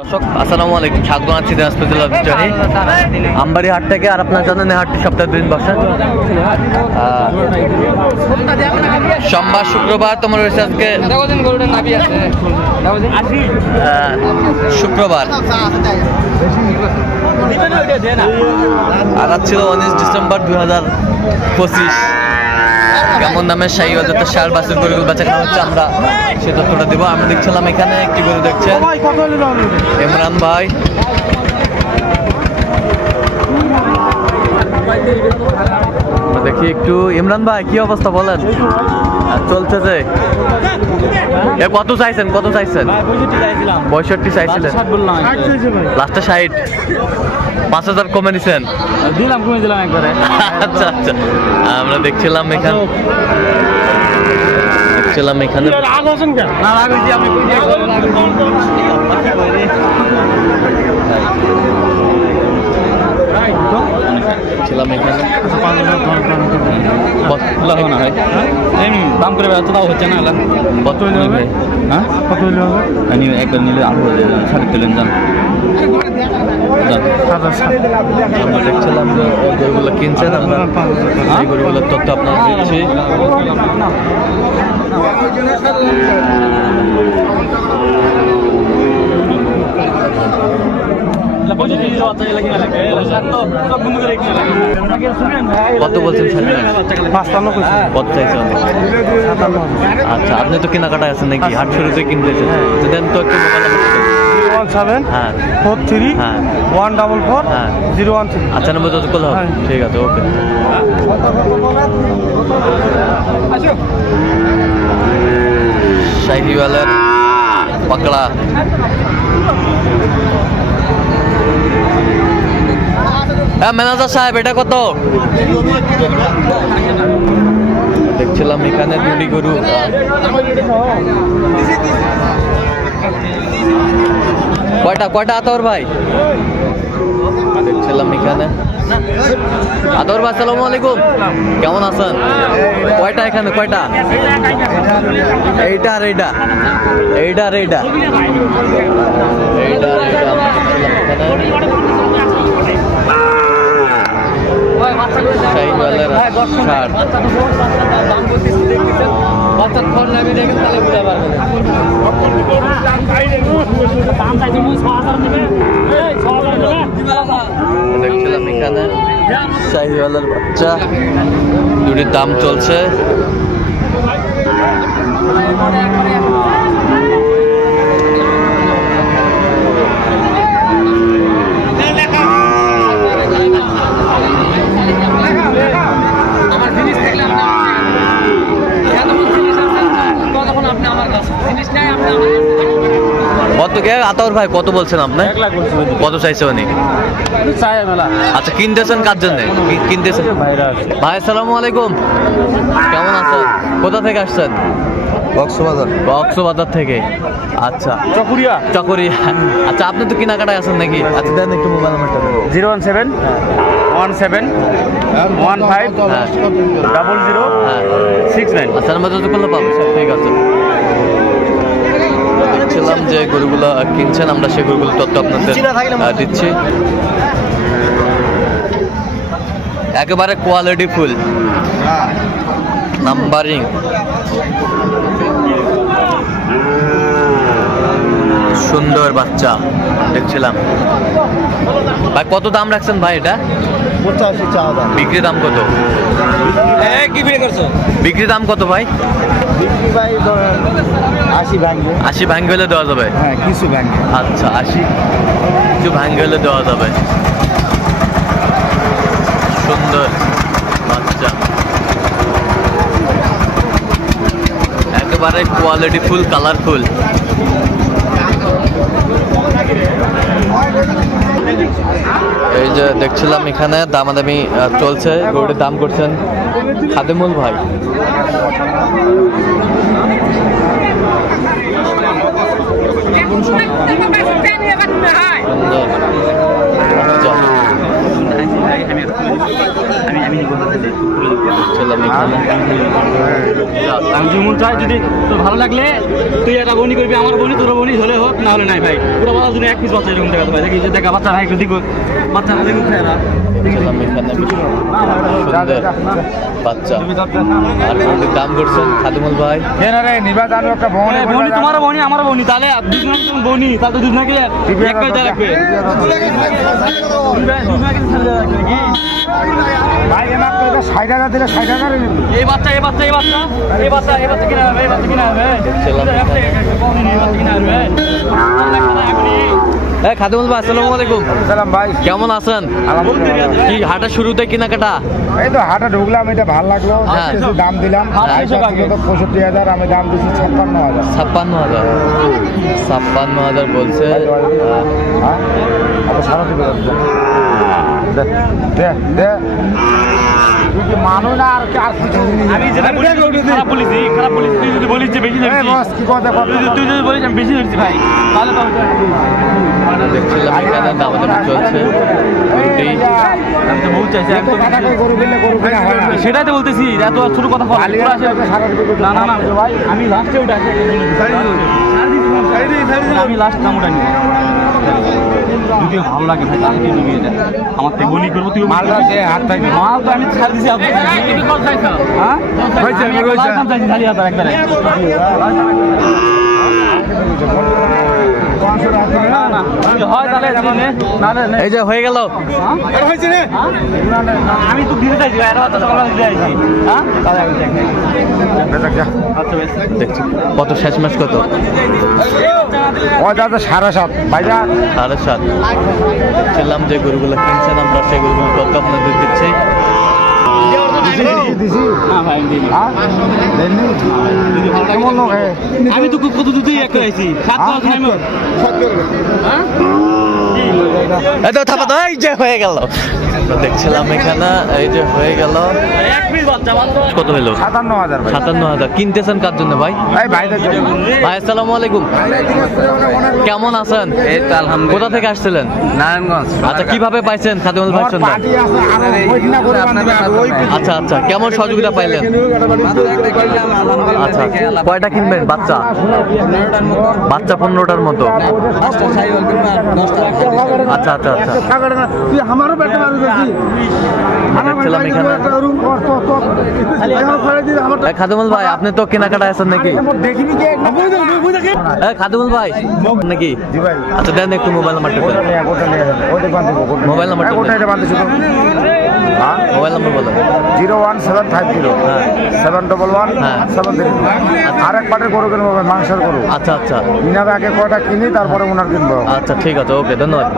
দর্শক, আসসালামু আলাইকুম। স্বাগত আছি আমবাড়ি হাট থেকে আর আপনার জানেন এই সপ্তাহে দুদিন সোমবার, শুক্রবার তোমার রয়েছে আজকে শুক্রবার। আর ছিল উনিশ ডিসেম্বর দুই হাজার পঁচিশ। কেমন দামের সাই বাজারটা সার বাসের গরুগুলো বেচা কেনা হচ্ছে আমরা সে তথ্যটা দেবো। আমরা দেখছিলাম এখানে একটি গরু দেখছেন। ইমরান ভাই। দেখি একটু। ইমরান ভাই, কি অবস্থা বলেন? চলছে যে। এ কত চাইছেন কত চাইছেন? পঁয়ষট্টি চাইছিলেন। লাস্টে ষাট। পাঁচ হাজার কমে নিছেন। দিলাম কমে দিলাম একবারে। আচ্ছা আচ্ছা। আমরা দেখছিলাম এখানে দেখছিলাম এখানে না রাখছি আমি দেখছিলাম এখানে দাম করে এত দাম হচ্ছে না কত হইলে হবে হ্যাঁ কত হইলে হবে আমি একবার নিলে আরও সাড়ে যান যান আমরা দেখছিলাম যে গরুগুলো কিনছেন আমরা এই গরুগুলোর তথ্য আপনার দিচ্ছি কত বলছেন পাঁচটান্ন কত চাইছেন? আচ্ছা আপনি তো কেনাকাটায় আছেন নাকি? হাট শুরুতে কিনতেছেন তো দেন তো একটু ওয়ান সেভেন হ্যাঁ। ফোর থ্রি হ্যাঁ। ওয়ান ডাবল ফোর হ্যাঁ। Zero one three. আচ্ছা নম্বর যত করলে হ্যাঁ। ঠিক আছে ওকে। শাহিওয়ালের পাকড়া হ্যাঁ ম্যানেজার সাহেব, এটা কত? দেখছিলাম এখানে দুটি গরু। কয়টা কয়টা আতর ভাই? দেখছিলাম এখানে। আদর ভাই, আসসালামু আলাইকুম। কেমন আছেন? কয়টা এখানে, কয়টা? এইটা আর এইটা। এইটা আর এইটা। এইটা আর এইটা। শাহিওয়ালের শার্ট বাচ্চার খড় নামি দেখেন তাহলে বুঝতে পারবেন দেখছিলাম এখানে। শাহিওয়ালের বাচ্চা। দুটির দাম চলছে। কত কে আতাউর ভাই কত বলছেন আপনি? কত চাইছে উনি? আচ্ছা কিনতেছেন কার জন্য? কিনতেছেন? ভাই আসসালামু আলাইকুম। কেমন আছেন? কোথা থেকে আসছেন? কক্সবাজার। কক্সবাজার থেকে। আচ্ছা। চকুরিয়া। চকরি আচ্ছা আপনি তো কেনাকাটায় আছেন নাকি? আচ্ছা দেন একটু মোবাইল নাম্বারটা দেন। Zero one seven one seven one five হ্যাঁ। ডাবল জিরো হ্যাঁ। Six nine. আচ্ছা নাম্বার যত করলে পাবো ঠিক আছে। দেখছিলাম যে গরুগুলো কিনছেন আমরা সেই গরুগুলো তথ্য আপনাদের দিচ্ছি। একেবারে কোয়ালিটি ফুল নাম্বারিং সুন্দর বাচ্চা দেখছিলাম। ভাই কত দাম রাখছেন ভাই এটা? পঁচাশি চা দাম বিক্রি দাম কত? করছ? বিক্রি দাম কত ভাই? বিক্রি ভাই আশি ভাঙবে। আশি ভাঙ্গ হলে দেওয়া যাবে? হ্যাঁ কিছু ভাঙবে। আচ্ছা আশি। কিছু ভাঙ্গ হলে দেওয়া যাবে। সুন্দর বাচ্চা। একেবারে কোয়ালিটি ফুল কালারফুল এই যে দেখছিলাম এখানে দামাদামি চলছে গরুটির দাম করছেন খাদেমুল ভাই সুন্দর বাচ্চা। আমি যদি চাই যদি তোর ভালো লাগলে তুই একটা বনি করবি আমার বনি তোর বনি হলে হোক না হলে নাই ভাই পুরো বাজার জন্য এক পিস বাচ্চা এরকম দেখা ভাই দেখি দেখা বাচ্চা ভাই একটু দিকো বাচ্চা না দেখুন সুন্দর বাচ্চা আর দাম করছেন খাদিমুল ভাই বনি তোমার বনি আমার বনি তাহলে দুজনে তুমি বনি তাহলে দুজনকে এক করে দেওয়া লাগবে দুজনকে ছেড়ে দেওয়া লাগবে নাকি এই বাচ্চা এই বাচ্চা এই বাচ্চা এই বাচ্চা। এই বাচ্চা কিনা হবে এই বাচ্চা কিনা হবে এই বাচ্চা কিনা হবে হ্যাঁ খাদিমুল ভাই আসসালামু আলাইকুম। কেমন আছেন? কি হাটের শুরুতে কেনাকাটা এই তো হাটে ঢুকলাম এটা ভালো লাগল। কিছু দাম দিলাম। হ্যাঁ, ছিল তো পঁয়ষট্টি হাজার আমি দাম দিচ্ছি ছাপ্পান্ন হাজার। ছাপ্পান্ন হাজার। ছাপ্পান্ন হাজার বলছে। সারা দে দে। দে তুই কি মানু না আর কি আর কিছু আমি যেটা বলি খারাপ বলেছি খারাপ বলেছি তুই যদি বলিস যে বেশি ধরছি। বস কি কথা তুই যদি- তুই যদি বলিস আমি বেশি ধরছি ভাই। তাহলে তো দেখছিলাম চলছে। আমি চাইছি আমি না। সেটাই তো বলতেছি এত ছোট কথা বল না না না ভাই আমি লাস্টে উঠে আমি লাস্ট দাম উঠাই যদি ভালো লাগে ভাই তাহলে ডুবিয়ে দেয় এটা আমার থেকে বলি করব তুই মালটা যে হাত থাকবে। মাল তো আমি ছাড় দিছি আপনি হ্যাঁ? চাইছি খালি হাতে একবারে। এই যে হয়ে গেল? আমি তো দিতে চাইছি দেখছি। কত শেষ মাস কত? সাড়ে সাত। ভাইজান সাড়ে সাত। দেখছিলাম যে গরুগুলো কিনছেন আমরা সেই গরুগুলো কত আপনাদের দিচ্ছি আমি তো কত দুধেই এক করাইছি সাত হ্যাঁ, মাস আমি হ্যাঁ এই তো থাপা তো এই যে হয়ে গেল। দেখছিলাম এখানে এই যে হয়ে গেল। এক পিস বাচ্চা বাচ্চা কত হলো? সাতান্ন হাজার ভাই। সাতান্ন হাজার। কিনতেছেন কার জন্য ভাই? ভাইদের ভাই আসসালামু আলাইকুম। কেমন আছেন? এই তো আলহামদুলিল্লাহ। কোথা থেকে আসছিলেন? নারায়ণগঞ্জ। আচ্ছা কীভাবে পাইছেন খাদিমুল ভাই সন্ধান? আচ্ছা আচ্ছা কেমন সহযোগিতা পাইলেন? আচ্ছা কয়টা কিনবেন বাচ্চা? বাচ্চা পনেরোটার মতো। আচ্ছা আচ্ছা আচ্ছা। তুই আমারও মারু খাদিমুল ভাই আপনি তো কেনাকাটা আছেন নাকি? দেখিবি কে এই খাদিমুল ভাই নাকি? আচ্ছা দেন একটু মোবাইল নাম্বারটা মোবাইল নাম্বারটা হ্যাঁ? মোবাইল নম্বর বলো। Zero one seven five zero. হ্যাঁ। সেভেন ডবল ওয়ান হ্যাঁ। সেভেন থ্রি আর এক পাটের গরু কিনবো মাংসের গরু আচ্ছা আচ্ছা। মিনাবে আগে কয়টা কিনি তারপরে ওনার কিনবো। আচ্ছা ঠিক আছে ওকে ধন্যবাদ।